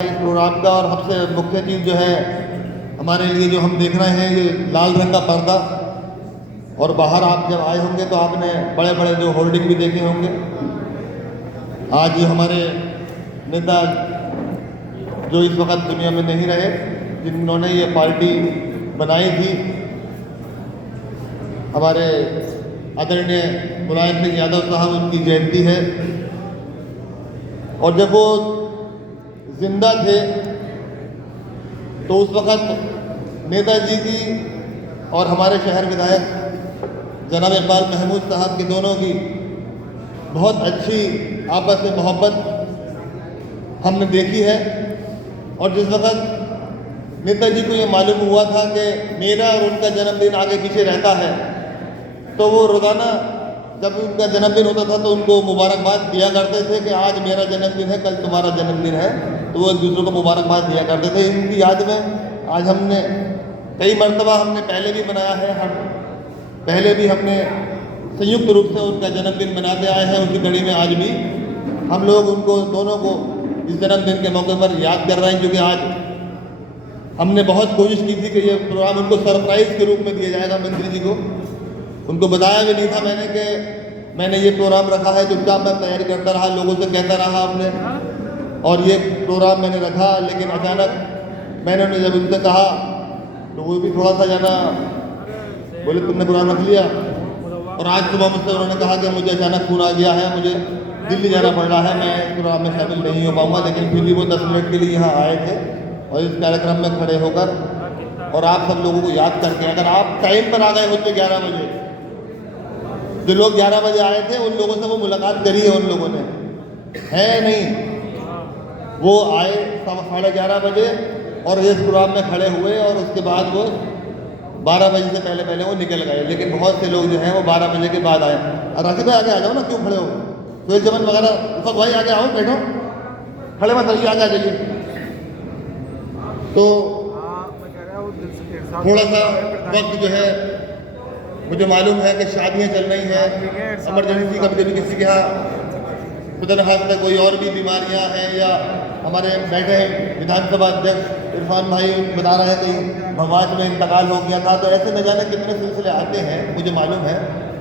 Programme का और सबसे मुख्य चीज़ जो है हमारे लिए जो हम देख रहे हैं ये लाल रंग का पर्दा। और बाहर आप जब आए होंगे तो आपने बड़े बड़े जो होर्डिंग भी देखे होंगे। आज हमारे नेता जो इस वक्त दुनिया में नहीं रहे, जिन्होंने ये पार्टी बनाई थी, हमारे आदरणीय मुलायम सिंह यादव साहब, उनकी जयंती है। और जब वो जिंदा थे तो उस वक्त नेताजी की और हमारे शहर विधायक जनाब इकबाल महमूद साहब की दोनों की बहुत अच्छी आपस में मोहब्बत हमने देखी है। और जिस वक्त नेताजी को ये मालूम हुआ था कि मेरा और उनका जन्मदिन आगे पीछे रहता है, तो वो रोज़ाना जब उनका जन्मदिन होता था तो उनको मुबारकबाद दिया करते थे कि आज मेरा जन्मदिन है, कल तुम्हारा जन्मदिन है। तो वो एक दूसरे को मुबारकबाद दिया करते थे। इनकी याद में आज हमने कई मरतबा हमने पहले भी बनाया है, पहले भी हमने संयुक्त रूप से उनका जन्मदिन मनाते आए हैं। उसी कड़ी में आज भी हम लोग उनको दोनों को इस जन्मदिन के मौके पर याद कर रहे हैं, क्योंकि आज हमने बहुत कोशिश की थी कि ये प्रोग्राम उनको सरप्राइज़ के रूप में दिया जाएगा। मंत्री जी को उनको बताया भी नहीं था मैंने कि मैंने ये प्रोग्राम रखा है। चुपचाप मैं तैयारी करता रहा, लोगों से कहता रहा आपने, और ये प्रोग्राम मैंने रखा। लेकिन अचानक मैंने उन्हें जब उनसे कहा तो वो भी थोड़ा सा जाना बोले तुमने प्रोग्राम रख लिया। और आज सुबह मुझसे उन्होंने कहा कि मुझे अचानक फोन आ गया है, मुझे दिल्ली जाना पड़ रहा है, मैं इस प्रोग्राम में शामिल नहीं हो पाऊँगा। लेकिन फिर भी वो 10 मिनट के लिए यहाँ आए थे और इस कार्यक्रम में खड़े होकर और आप सब लोगों को याद करके, अगर आप टाइम पर आ गए होते 11 बजे, जो लोग 11 बजे आए थे उन लोगों से वो मुलाकात करी है उन लोगों ने, है नहीं। वो आए 11:30 बजे और इस प्रोग्राम में खड़े हुए और उसके बाद वो 12 बजे से पहले पहले वो निकल गए। लेकिन बहुत से लोग जो हैं वो 12 बजे के बाद आए। और राशिद भाई आगे आ जाओ ना, क्यों खड़े हो? तो जमन वगैरह उफक भाई आगे आओ, बैठो, खड़े मत रहिए, आगे आ जाइए। तो थोड़ा सा वक्त जो है, मुझे मालूम है कि शादियां चल रही हैं, इमरजेंसी कभी कभी किसी के यहाँ खुदा न खास्ता कोई और भी बीमारियां हैं, या हमारे बैठे हैं विधानसभा अध्यक्ष इरफान भाई बता रहे हैं कि भवाज में इंतकाल हो गया था। तो ऐसे न जाने कितने सिलसिले आते हैं, मुझे मालूम है,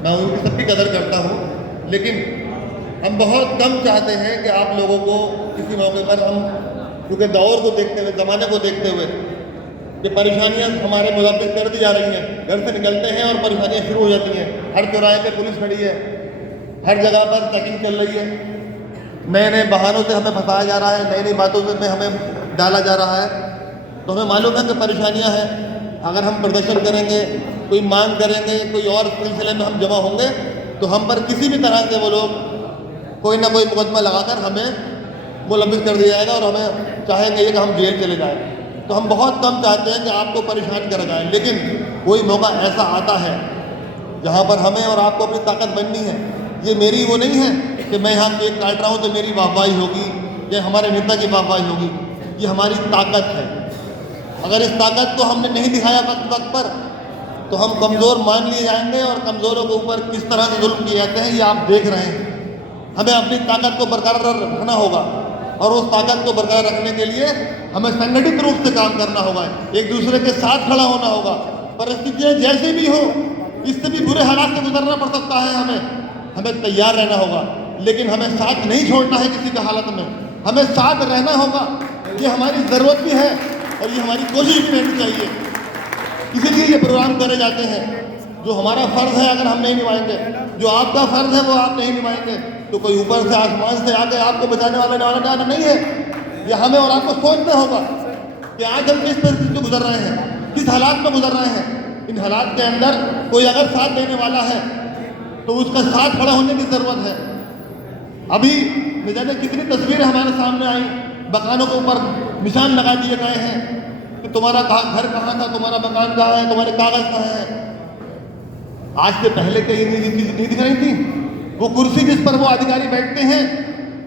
मैं उनकी सबकी कदर करता हूँ। लेकिन हम बहुत कम चाहते हैं कि आप लोगों को किसी मौके पर हम, क्योंकि दौर को देखते हुए, ज़माने को देखते हुए, ये परेशानियां हमारे मुताबिक कर दी जा रही हैं। घर से निकलते हैं और परेशानियां शुरू हो जाती हैं। हर चौराहे पे पुलिस खड़ी है, हर जगह पर चेकिंग चल रही है, नए नए बहानों से हमें फंसाया जा रहा है, नई नई बातों में हमें डाला जा रहा है। तो हमें मालूम है कि परेशानियां हैं। अगर हम प्रदर्शन करेंगे, कोई मांग करेंगे, कोई और सिलसिले में हम जमा होंगे, तो हम पर किसी भी तरह से वो लोग कोई ना कोई मुकदमा लगाकर हमें मुलविस कर दिया जाएगा और हमें चाहेंगे ये कि हम जेल चले जाएँ। तो हम बहुत कम चाहते हैं कि आपको परेशान करा जाए। लेकिन कोई मौका ऐसा आता है जहाँ पर हमें और आपको अपनी ताकत बननी है। ये मेरी वो नहीं है कि मैं यहाँ केक काट रहा हूँ तो मेरी वाहवाही होगी या हमारे नेता की वाहवाही होगी। ये हमारी ताकत है। अगर इस ताकत को हमने नहीं दिखाया वक्त वक्त पर, तो हम कमज़ोर मान लिए जाएंगे और कमज़ोरों के ऊपर किस तरह से जुल्म किए जाते हैं ये आप देख रहे हैं। हमें अपनी ताकत को बरकरार रखना होगा और उस ताकत को बरकरार रखने के लिए हमें संगठित रूप से काम करना होगा, एक दूसरे के साथ खड़ा होना होगा। परिस्थितियाँ जैसी भी हो, इससे भी बुरे हालात से गुजरना पड़ सकता है, हमें तैयार रहना होगा। लेकिन हमें साथ नहीं छोड़ना है किसी भी हालत में, हमें साथ रहना होगा। ये हमारी ज़रूरत भी है और ये हमारी कोशिश भी रहनी चाहिए। इसीलिए ये प्रोग्राम करे जाते हैं। जो हमारा फ़र्ज़ है अगर हम नहीं निभाएंगे, जो आपका फ़र्ज़ है वो आप नहीं निभाएंगे, तो कोई ऊपर से आसमान से आकर आपको बचाने वाला नहीं है। ये हमें और आपको सोचना होगा कि आज हम किस परिस्थिति से गुजर रहे हैं, किस हालात में गुजर रहे हैं। इन हालात के अंदर कोई अगर साथ देने वाला है तो उसका साथ खड़ा होने की ज़रूरत है। अभी न जाने कितनी तस्वीरें हमारे सामने आई, मकानों के ऊपर निशान लगा दिए गए हैं कि तुम्हारा घर कहाँ था, तुम्हारा मकान कहाँ है, तुम्हारे कागज़ कहाँ हैं। आज से पहले कहीं ये चीज़ नहीं दिख रही थी। वो कुर्सी जिस पर वो अधिकारी बैठते हैं,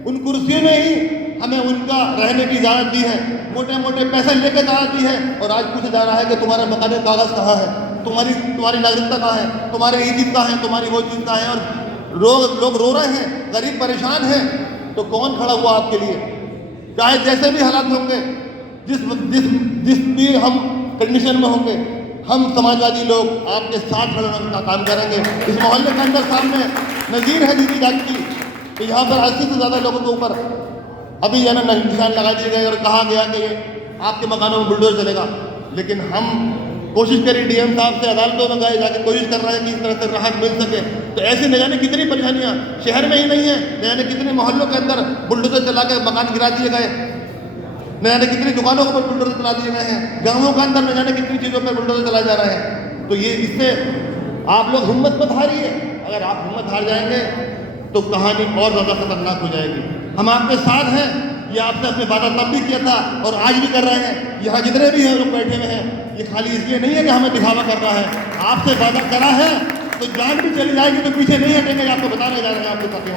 उन कुर्सियों में ही हमें उनका रहने की इजाज़त दी है, मोटे मोटे पैसे लेकर इजाज़त दी है। और आज पूछा जा रहा है कि तुम्हारे मकान के कागज़ कहाँ है, तुम्हारी नागरिकता कहाँ है, तुम्हारे ये चीज़ कहाँ है, तुम्हारी वो चीज़ कहाँ है। और लोग रो रहे हैं, गरीब परेशान हैं, तो कौन खड़ा हुआ आपके लिए? चाहे जैसे भी हालात होंगे, जिस जिस जिस भी हम कंडीशन में होंगे, हम समाजवादी लोग आपके साथ खड़े का काम करेंगे। इस मोहल्ले के अंदर सामने नज़ीर है दीदी जान की, तो यहाँ पर 80 से ज़्यादा लोगों के ऊपर अभी है ना निशान लगा दिए गए और कहा गया कि आपके मकानों में बुलडोजर चलेगा। लेकिन हम कोशिश करें, डीएम साहब से अदालतों में गए जाके कोशिश कर रहे हैं कि इस तरह से राहत मिल सके। तो ऐसी न जाने कितनी परेशानियाँ शहर में ही नहीं है, न जाने कितने मोहल्लों के अंदर बुलडोजर चला के मकान गिरा दिए गए, न जाने कितनी दुकानों के ऊपर बुलडोजर चला दिए गए हैं, गाँवों के अंदर न जाने कितनी चीज़ों पर बुलडोजर चलाए जा रहे हैं। तो ये इससे आप लोग हिम्मत मत हारिए। अगर आप हिम्मत हार जाएंगे तो कहानी और ज़्यादा खतरनाक हो जाएगी। हम आपके साथ हैं, ये आपने अपने वादा तब भी किया था और आज भी कर रहे हैं। यहाँ जितने भी हैं लोग बैठे हुए हैं, ये खाली इसलिए नहीं है कि हमें दिखावा कर रहा है, आपसे वादा करा है तो जान भी चली जाएगी तो पीछे नहीं हटेंगे। आपको बताने जा रहे हैं आपके साथियों।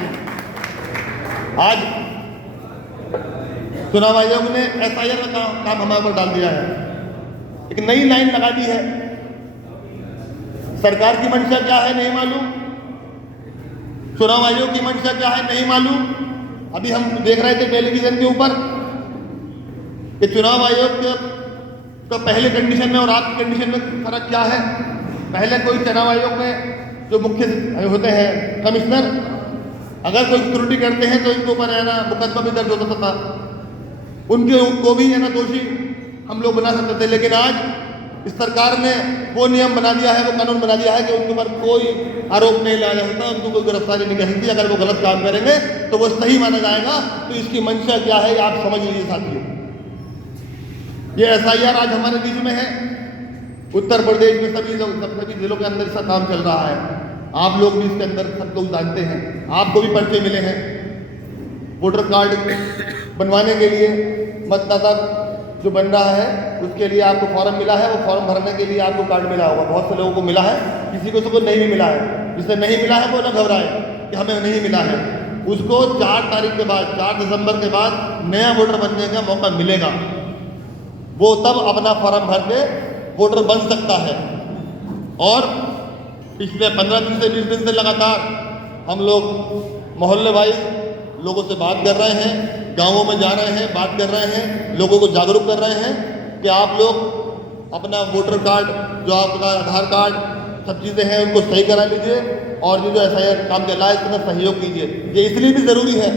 आज चुनाव आयोग ने SIR का काम हमारे ऊपर डाल दिया है, एक नई लाइन लगा दी है। सरकार की मंशा क्या है नहीं मालूम, चुनाव आयोग की मंशा क्या है नहीं मालूम। अभी हम देख रहे थे टेलीविजन के ऊपर कि चुनाव आयोग के तो पहले कंडीशन में और आज की कंडीशन में फर्क क्या है। पहले कोई चुनाव आयोग में जो मुख्य होते हैं कमिश्नर, अगर कोई त्रुटि करते हैं तो इनके ऊपर है ना मुकदमा भी दर्ज होता था, उनके को भी है ना दोषी हम लोग बना सकते थे। लेकिन आज इस सरकार ने वो नियम बना दिया है, वो कानून बना दिया है कि उनके ऊपर कोई आरोप नहीं लाया जा सकता, उनको कोई गिरफ्तारी नहीं कर सकती। अगर वो गलत काम करेंगे तो वो सही माना जाएगा। तो इसकी मंशा क्या है आप समझ लीजिए साथियों। ये SIR आज हमारे बीच में है, उत्तर प्रदेश में सभी जिलों के अंदर इसका काम चल रहा है। आप लोग भी इसके अंदर सब लोग जानते हैं, आपको भी पर्चे मिले हैं। वोटर कार्ड बनवाने के लिए मतदाता जो बन रहा है उसके लिए आपको फॉर्म मिला है, वो फॉर्म भरने के लिए आपको कार्ड मिला होगा। बहुत से लोगों को मिला है, किसी को नहीं भी मिला है। जिसे नहीं मिला है वो ना घबराए कि हमें नहीं मिला है, उसको 4 तारीख के बाद 4 दिसंबर के बाद नया वोटर बनने का मौका मिलेगा। वो तब अपना फॉर्म भर के वोटर बन सकता है। और पिछले 15 दिन से 20 दिन से लगातार हम लोग मोहल्ले वाइज लोगों से बात कर रहे हैं, गांवों में जा रहे हैं, बात कर रहे हैं, लोगों को जागरूक कर रहे हैं कि आप लोग अपना वोटर कार्ड, जो आपका आधार कार्ड, सब चीज़ें हैं उनको सही करा लीजिए और ये जो SIR काम चल रहा है इसमें सहयोग कीजिए। ये इसलिए भी ज़रूरी है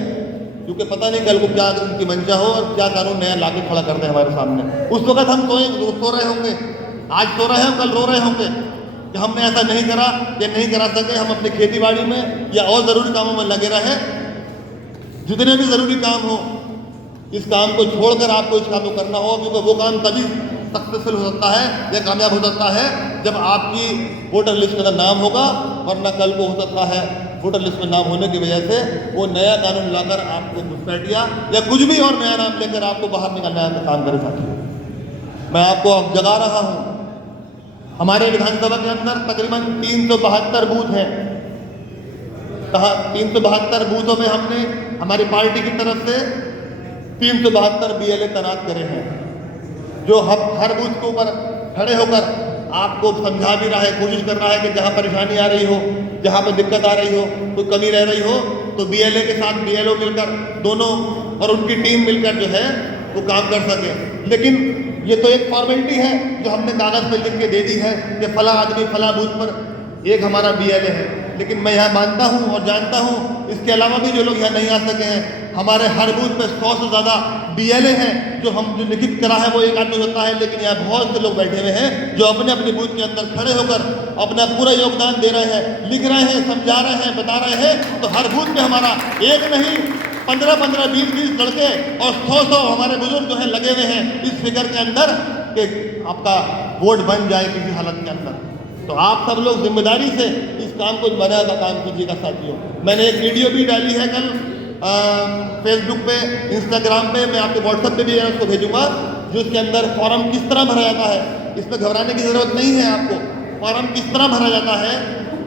क्योंकि पता नहीं कल को क्या उनकी मंशा हो और क्या कानून नया लाके खड़ा कर दें हमारे सामने। उस वक्त हम सो रहे होंगे, आज सो रहे हैं, कल रो रहे होंगे कि हमने ऐसा नहीं करा, ये नहीं करा सके। हम अपनी खेती बाड़ी में या और ज़रूरी कामों में लगे रहें। जितने भी ज़रूरी काम हो, इस काम को छोड़कर आपको इस काम को करना हो, क्योंकि वो काम तभी सक्सेसफुल हो सकता है या कामयाब हो सकता है जब आपकी वोटर लिस्ट में नाम होगा। वरना कल को हो सकता है वोटर लिस्ट में नाम होने की वजह से वो नया कानून लाकर आपको घुसपैठिया या कुछ भी और नया नाम लेकर आपको बाहर निकालने का काम करे। साथियों, मैं आपको अब जगा रहा हूँ, हमारे विधानसभा के अंदर तकरीबन 372 बूथ हैं। 372 बूथों में हमने हमारी पार्टी की तरफ से 372 BLA तैनात करे हैं, जो हर बूथ के ऊपर खड़े होकर आपको समझा भी रहा है, कोशिश कर रहा है कि जहाँ परेशानी आ रही हो, जहाँ पर दिक्कत आ रही हो, कोई कमी रह रही हो, तो BLA के साथ BLO मिलकर दोनों और उनकी टीम मिलकर जो है वो काम कर सके। लेकिन ये तो एक फॉर्मेलिटी है जो हमने कागज़ पर लिख के दे दी है कि फला आदमी फला बूथ पर एक हमारा BLA है। लेकिन मैं यहाँ मानता हूँ और जानता हूँ इसके अलावा भी जो लोग यहाँ नहीं आ सके हैं, हमारे हर बूथ पे 100 से ज़्यादा BLA हैं। जो लिखित करा है वो एक आदमी होता है, लेकिन यहाँ बहुत से लोग बैठे हुए हैं जो अपने अपने बूथ के अंदर खड़े होकर अपना पूरा योगदान दे रहे हैं, लिख रहे हैं, समझा रहे हैं, बता रहे हैं। तो हर बूथ पे हमारा एक नहीं 15-15, 20-20 लड़के और 100 हमारे बुजुर्ग जो है लगे हुए हैं इस फिगर के अंदर कि आपका वोट बन जाए किसी हालत के अंदर। तो आप सब लोग जिम्मेदारी से इस काम को बनाने का काम कीजिएगा। साथियों, मैंने एक वीडियो भी डाली है कल फेसबुक पे, इंस्टाग्राम पे, मैं आपके व्हाट्सएप पे भी उसको भेजूंगा, जो इसके अंदर फॉर्म किस तरह भरा जाता है। इसमें घबराने की ज़रूरत नहीं है आपको। फॉर्म किस तरह भरा जाता है,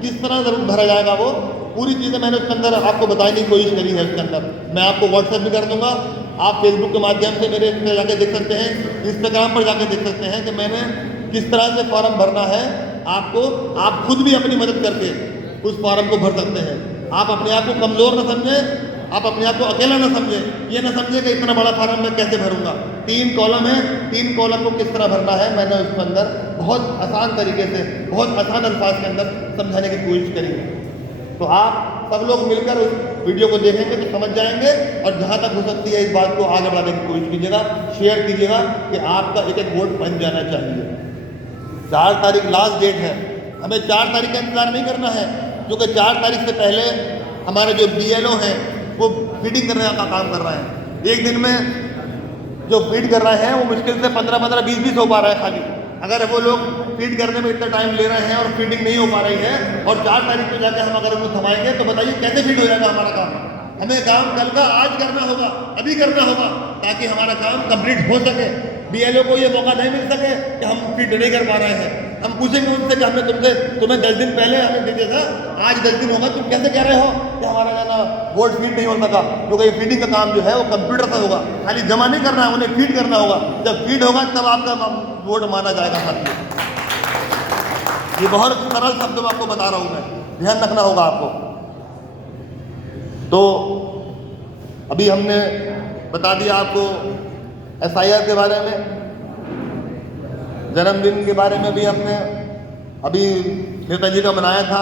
किस तरह ज़रूर भरा जाएगा, वो पूरी चीज़ें मैंने उसके अंदर आपको बताने की कोशिश करी है। उसके अंदर मैं आपको व्हाट्सएप भी कर दूंगा, आप फेसबुक के माध्यम से मेरे इस पर जाके देख सकते हैं, इंस्टाग्राम पर जाके देख सकते हैं कि मैंने किस तरह से फॉर्म भरना है। आपको आप खुद भी अपनी मदद करके उस फॉर्म को भर सकते हैं। आप अपने आप को कमज़ोर न समझें, आप अपने आप को अकेला ना समझें, ये ना समझें कि इतना बड़ा फार्म मैं कैसे भरूंगा। 3 कॉलम है, 3 कॉलम को किस तरह भरना है मैंने उसके अंदर बहुत आसान तरीके से, बहुत आसान अल्फाज के अंदर समझाने की कोशिश करी है। तो आप सब लोग मिलकर उस वीडियो को देखेंगे तो समझ जाएंगे, और जहाँ तक हो सकती है इस बात को आगे बढ़ाने की कोशिश कीजिएगा, शेयर कीजिएगा कि आपका एक एक वोट बन जाना चाहिए। 4 तारीख लास्ट डेट है, हमें 4 तारीख का इंतजार नहीं करना है, क्योंकि 4 तारीख से पहले हमारे जो BLO हैं वो फीडिंग करने का काम कर रहे हैं। एक दिन में जो फीड कर रहे हैं वो मुश्किल से 15-15, 20-20 हो पा रहा है खाली। अगर वो लोग फीड करने में इतना टाइम ले रहे हैं और फीडिंग नहीं हो पा रही है, और 4 तारीख को जाकर हम अगर उनको थमाएंगे तो बताइए कैसे फीड हो जाएगा हमारा काम। हमें काम कल का आज करना होगा, अभी करना होगा, ताकि हमारा काम कंप्लीट हो सके। BLO को ये मौका नहीं मिल सके कि हम फीड नहीं कर पा रहे हैं। हम पूछेंगे उनसे कि हमने तुम्हें 10 दिन पहले हमें दे दिया था, आज 10 दिन होगा, तुम कैसे कह रहे हो कि हमारा जो ना वोट फीड नहीं हो सका? क्योंकि ये फीडिंग का काम जो है वो कंप्यूटर से होगा, खाली जमा नहीं करना है, उन्हें फीड करना होगा। जब फीड होगा तब आपका वोट माना जाएगा साथियों। ये बहुत सरल शब्द में आपको बता रहा हूं मैं, ध्यान रखना होगा आपको। तो अभी हमने बता दिया आपको SIR के बारे में, जन्मदिन के बारे में भी हमने अभी नेताजी का मनाया था,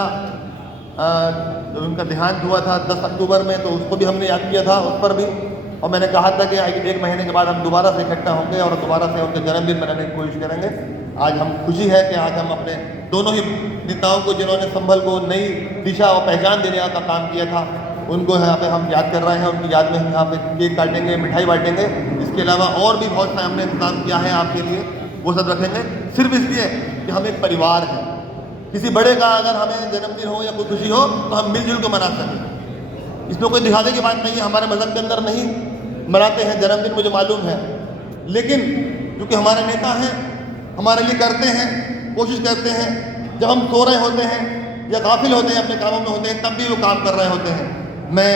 जब उनका देहांत हुआ था 10 अक्टूबर में, तो उसको भी हमने याद किया था उस पर भी। और मैंने कहा था कि 1 महीने के बाद हम दोबारा से इकट्ठा होंगे और दोबारा से उनके जन्मदिन मनाने की कोशिश करेंगे। आज हम खुशी है कि आज हम अपने दोनों ही नेताओं को, जिन्होंने संभल को नई दिशा और पहचान देने का काम किया था, उनको यहाँ पे हम याद कर रहे हैं। उनकी याद में हम यहाँ पे केक काटेंगे, मिठाई बांटेंगे। इसके अलावा और भी बहुत सा हमने इंतजाम किया है आपके लिए, वो सब रखेंगे, सिर्फ इसलिए कि हम एक परिवार हैं। किसी बड़े का अगर हमें जन्मदिन हो या कोई खुशी हो तो हम मिलजुल कर मना सकें। इसमें कोई दिखाने की बात नहीं है, हमारे मज़हब के अंदर नहीं मनाते हैं जन्मदिन, मुझे मालूम है, लेकिन क्योंकि हमारे नेता हैं, हमारे लिए करते हैं, कोशिश करते हैं। जब हम सो रहे होते हैं या गाफिल होते हैं, अपने कामों में होते हैं, तब भी वो काम कर रहे होते हैं। मैं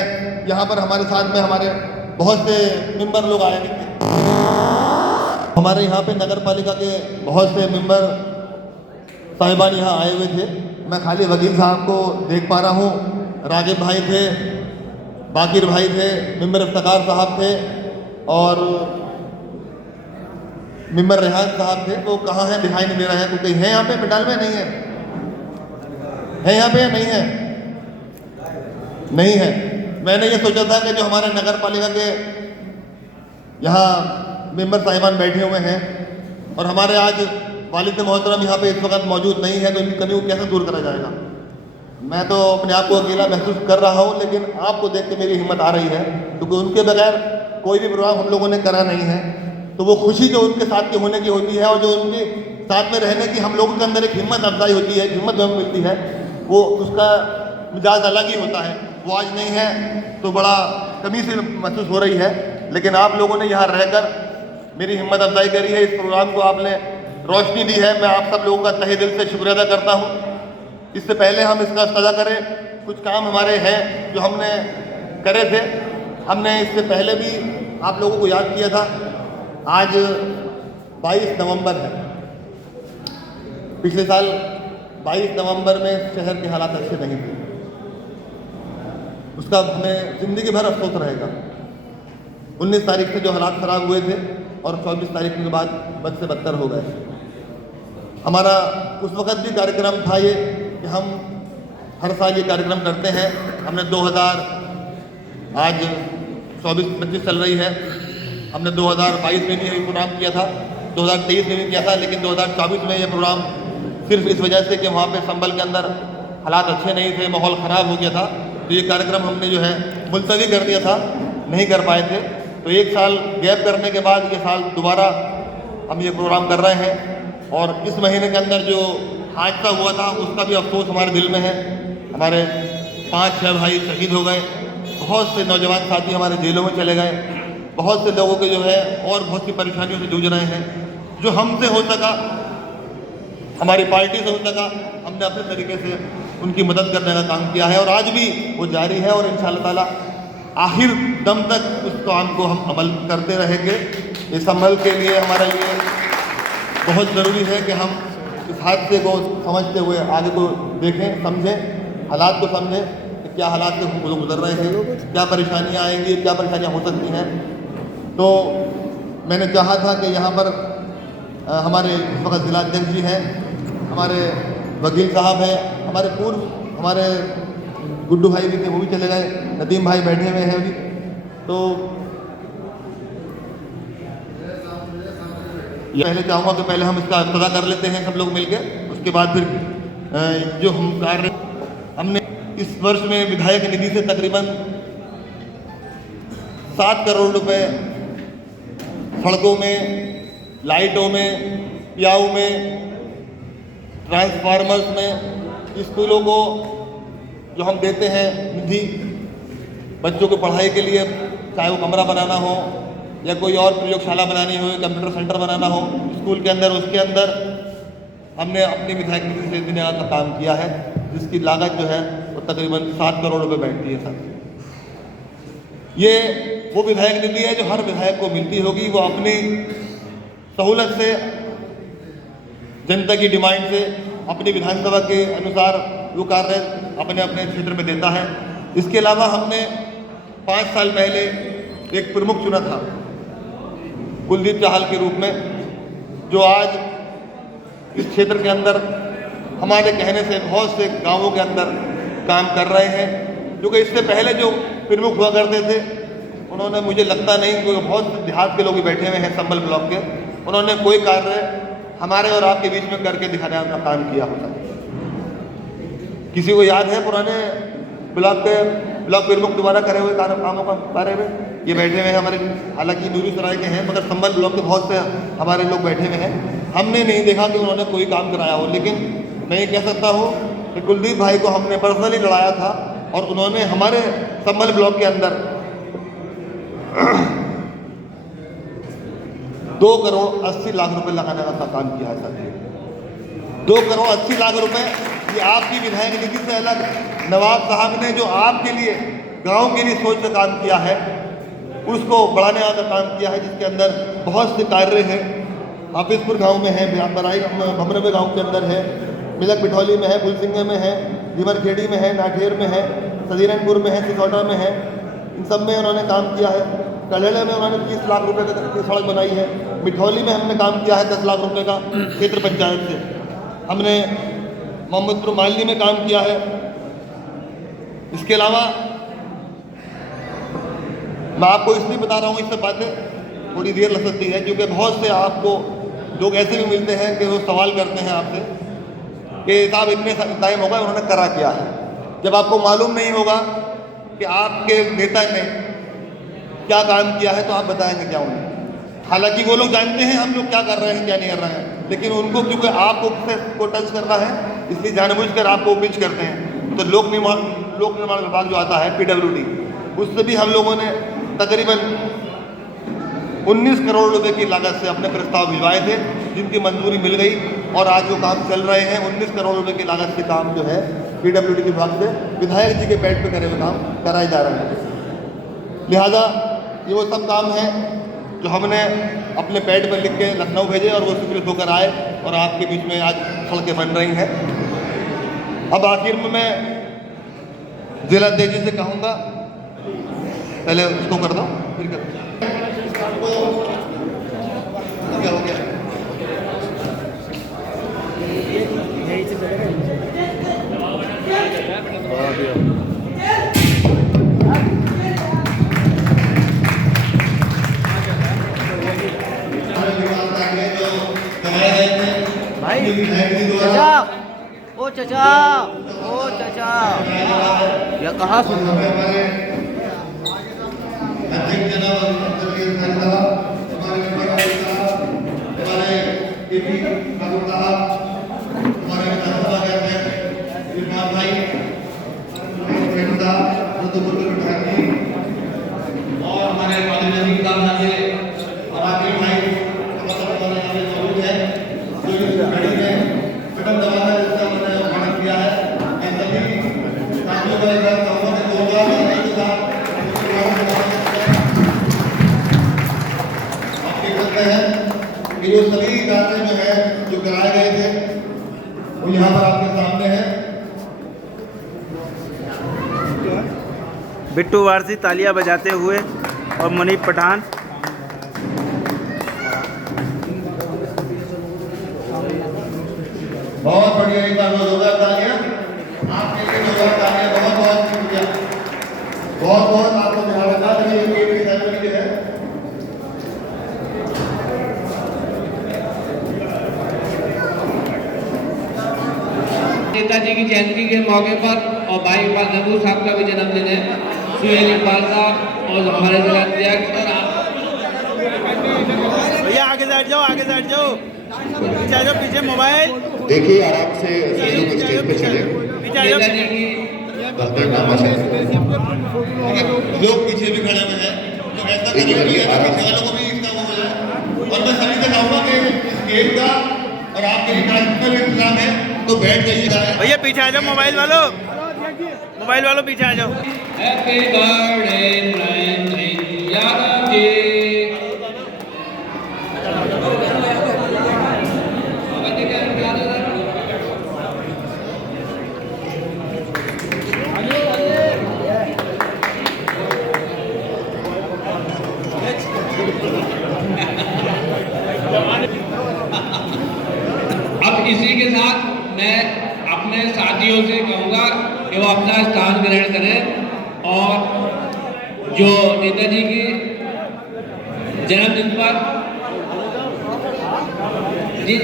यहाँ पर हमारे साथ में हमारे बहुत से मेंबर लोग आए थे, हमारे यहाँ पे नगर पालिका के बहुत से मेंबर साहिबान यहाँ आए हुए थे। मैं खाली वकील साहब को देख पा रहा हूँ, रागिब भाई थे, बाकिर भाई थे, मेंबर इफ्तिखार साहब थे और मेंबर रेहान साहब थे। वो कहाँ हैं? दिखाई नहीं दे रहे हैं। तो कहीं है यहाँ पे? पंडाल में नहीं है? है यहाँ पे? नहीं है, नहीं है। मैंने ये सोचा था कि जो हमारे नगर पालिका के यहाँ मेंबर साहिबान बैठे हुए हैं और हमारे आज वालिद मोहतरम यहाँ पे इस वक्त मौजूद नहीं है, तो इनकी कमी को कैसे दूर करा जाएगा। मैं तो अपने आप को अकेला महसूस कर रहा हूँ, लेकिन आपको देख के मेरी हिम्मत आ रही है, क्योंकि उनके बगैर कोई भी प्रोग्राम हम लोगों ने करा नहीं है। तो वो खुशी जो उनके साथ की होने की होती है और जो उनके साथ में रहने की हम लोगों के अंदर एक हिम्मत अफजाई होती है, हिम्मत हमें मिलती है, वो उसका मिजाज अलग ही होता है। वो आज नहीं है तो बड़ा कमी से महसूस हो रही है, लेकिन आप लोगों ने यहाँ रहकर मेरी हिम्मत अफजाई करी है, इस प्रोग्राम को आपने रोशनी दी है। मैं आप सब लोगों का तहे दिल से शुक्रिया अदा करता हूँ। इससे पहले हम इसका सजा करें, कुछ काम हमारे हैं जो हमने करे थे। हमने इससे पहले भी आप लोगों को याद किया था। आज 22 नवंबर है। पिछले साल 22 नवंबर में शहर के हालात अच्छे नहीं थे, उसका हमें ज़िंदगी भर अफसोस रहेगा। 19 तारीख से जो हालात ख़राब हुए थे और 24 तारीख के बाद बद से बदतर हो गए। हमारा उस वक़्त भी कार्यक्रम था ये कि हम हर साल ये कार्यक्रम करते हैं। हमने 2000 आज 24-25 चल रही है, हमने 2022 में भी ये प्रोग्राम किया था, 2023 में भी किया था, लेकिन 2024 में ये प्रोग्राम सिर्फ इस वजह से कि वहाँ पे संभल के अंदर हालात अच्छे नहीं थे, माहौल ख़राब हो गया था, तो ये कार्यक्रम हमने जो है मुलतवी कर दिया था, नहीं कर पाए थे। तो एक साल गैप करने के बाद ये साल दोबारा हम ये प्रोग्राम कर रहे हैं। और इस महीने के अंदर जो हादसा हुआ था उसका भी अफसोस हमारे दिल में है। हमारे 5-6 भाई शहीद हो गए, बहुत से नौजवान साथी हमारे जेलों में चले गए, बहुत से लोगों के जो है और बहुत सी परेशानियों से जूझ रहे हैं। जो हमसे हो सका, हमारी पार्टी से हो सका, हमने अपने तरीके से उनकी मदद करने का काम किया है और आज भी वो जारी है और इंशाअल्लाह ताला आखिर दम तक उस काम को हम अमल करते रहेंगे। इस अमल के लिए हमारा ये बहुत ज़रूरी है कि हम इस हादसे को समझते हुए आगे को देखें, समझें, हालात को समझें कि क्या हालात से गुजर रहे हैं, क्या परेशानियाँ आएंगी, क्या परेशानियाँ हो सकती हैं। तो मैंने चाहा था कि यहाँ पर हमारे इस वक्त जिलाध्यक्ष जी हैं, हमारे वकील साहब हैं, हमारे पूर्व हमारे गुड्डू भाई भी थे, वो भी चले गए, नदीम भाई बैठे हुए हैं अभी। तो पहले चाहूँगा कि पहले हम इसका इब्तिदा कर लेते हैं सब लोग मिलकर, उसके बाद फिर जो हम कार्य हमने इस वर्ष में विधायक निधि से तकरीबन 7 करोड़ रुपए सड़कों में, लाइटों में, पियाऊ में, ट्रांसफार्मर्स में, स्कूलों को जो हम देते हैं निधि बच्चों को पढ़ाई के लिए, चाहे वो कमरा बनाना हो या कोई और प्रयोगशाला बनानी हो, कंप्यूटर सेंटर बनाना हो स्कूल के अंदर, उसके अंदर हमने अपनी विधायक निधि से देने का काम किया है, जिसकी लागत जो है वो तकरीबन 7 करोड़ रुपए बैठती है सर। ये वो विधायक निधि है जो हर विधायक को मिलती होगी, वो अपनी सहूलत से, जनता की डिमांड से, अपनी विधानसभा के अनुसार वो कार्य अपने अपने क्षेत्र में देता है। इसके अलावा हमने 5 साल पहले एक प्रमुख चुना था कुलदीप चाहल के रूप में, जो आज इस क्षेत्र के अंदर हमारे कहने से बहुत से गांवों के अंदर काम कर रहे हैं, जो कि इससे पहले जो प्रमुख हुआ करते थे उन्होंने, मुझे लगता नहीं, क्योंकि बहुत देहात के लोग भी बैठे हुए हैं संबल ब्लॉक के, उन्होंने कोई कार्य हमारे और आपके बीच में करके दिखाने का काम किया होता। किसी को याद है पुराने ब्लॉक प्रमुख द्वारा करे हुए कामों का बारे में? ये बैठे हुए हैं हमारे, हालांकि नूरी सराय के हैं, मगर संबल ब्लॉक के बहुत से हमारे लोग बैठे हुए हैं। हमने नहीं देखा कि उन्होंने कोई काम कराया हो, लेकिन मैं ये कह सकता हूँ कि कुलदीप भाई को हमने पर्सनली लड़ाया था और उन्होंने हमारे संबल ब्लॉक के अंदर 2 करोड़ 80 लाख रुपए लगाने का काम किया है सर। 2 करोड़ 80 लाख रुपए, ये आपकी विधायक निधि से अलग नवाब साहब ने जो आपके लिए, गांव के लिए सोच कर काम किया है, उसको बढ़ाने का काम किया है, जिसके अंदर बहुत से कार्य हैं। हाफिजपुर गांव में है, बराई भमरवे गांव के अंदर है, मिलक बिठौली में है, फुलसिंगे में है, दीवरखेड़ी में है, नाठेर में है, सजीरनपुर में है, सिसौटा में है, इन सब में उन्होंने काम किया है। कलेले में उन्होंने 30 लाख रुपए की सड़क बनाई है। मिठौली में हमने काम किया है 10 लाख रुपए का क्षेत्र पंचायत से। हमने मोहम्मदपुर मालनी में काम किया है। इसके अलावा मैं आपको इसलिए बता रहा हूँ, इससे बातें थोड़ी देर लग सकती है, क्योंकि बहुत से आपको लोग ऐसे भी मिलते हैं कि वो सवाल करते हैं आपसे कि साहब इतने टाइम होगा उन्होंने करा क्या है। जब आपको मालूम नहीं होगा कि आपके नेता ने क्या काम किया है तो आप बताएंगे क्या उन्हें? हालांकि वो लोग जानते हैं हम लोग क्या कर रहे हैं, क्या नहीं कर रहे हैं, लेकिन उनको क्योंकि आपको को टच करना है, इसलिए जानबूझकर आपको पिच करते हैं। तो लोक निर्माण विभाग जो आता है PWD, उससे भी हम लोगों ने तकरीबन 19 करोड़ रुपए की लागत से अपने प्रस्ताव भिजवाए थे, जिनकी मंजूरी मिल गई और आज वो काम चल रहे हैं। 19 करोड़ रुपए की लागत से काम जो है PWD विभाग से विधायक जी के पेट पे करे हुए काम कराए जा रहे हैं। लिहाजा ये वो सब काम है जो हमने अपने पैड पर लिख के लखनऊ भेजे और वो स्वीकृत होकर आए और आपके बीच में आज सड़कें बन रही हैं। अब आखिर में मैं जिलाध्यक्ष जी से कहूँगा, पहले उसको कर दो, फिर कर क्या हो गया। चाचा, ओ चाचा, यह कहाँ सुन और हमारे ये जो सभी कार्य जो है जो कराए गए थे वो यहाँ पर आपके सामने है। बिट्टू वारसी तालियां बजाते हुए और मुनीब पठान। बहुत बढ़िया, एक बार जोरदार तालियां आपके लिए, जोरदार तालियां। बहुत बहुत शुक्रिया, बहुत बहुत आपको धन्यवाद। ये गेट की सेरेमनी जो है नेताजी की जयंती के मौके पर और भाई इकबाल नबू साहब का भी जन्मदिन है। सुहेल इकबाल साहब और हमारे जिला अध्यक्ष और भैया आगे साइड जाओ, आगे साइड जाओ, पीछे आ जाओ, पीछे मोबाइल। देखिए आराम से सभी लोग स्टेज पे चले। नेताजी की लोग पीछे भी खड़े हुए हैं, तो ऐसा करने के लिए पीछे वालों को भी इसका वो हो जाए। और मैं सभी से कहूँगा कि इस गेम का और आपके लिए कार्यक्रम का इंतजाम है, तो बैठ जाइएगा। भैया पीछे आ जाओ, मोबाइल वालों, मोबाइल वालों पीछे आ जाओ। हैप्पी बर्थडे प्रेम यादव जी। अब इसी के साथ मैं अपने साथियों से कहूँगा कि वो अपना स्थान ग्रहण करें और जो नेताजी की जन्मदिन पर जी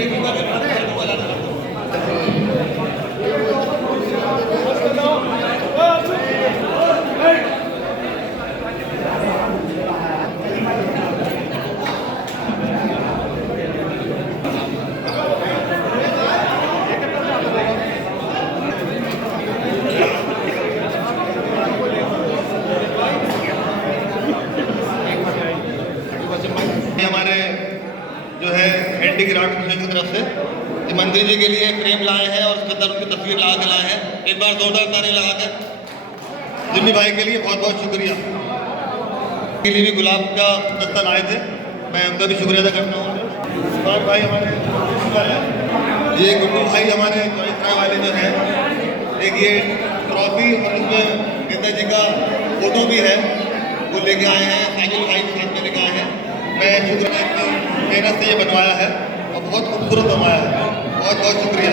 हमारे जो है हैंडीक्राफ्ट मिशन की तरफ से मंत्री जी के लिए फ्रेम लाए हैं और उसके अंदर उनकी तस्वीर लगा के लाए हैं। एक बार जोरदार ताली लगाकर जिम्मी भाई के लिए बहुत बहुत शुक्रिया। के लिए भी गुलाब का दस्ता लाए थे, मैं उनका भी शुक्रिया अदा करता हूँ। भाई हमारे ये गुड्डू भाई हमारे चॉइस राय वाले जो है, एक ये ट्रॉफी और उसमें नेताजी का फोटो भी है, वो लेके आए हैं। साइकिल भाई के साथ में लेके आए हैं। मैं शुक्र है कि मेहनत से ये बनवाया है और बहुत खूबसूरत बनवाया है। बहुत बहुत शुक्रिया।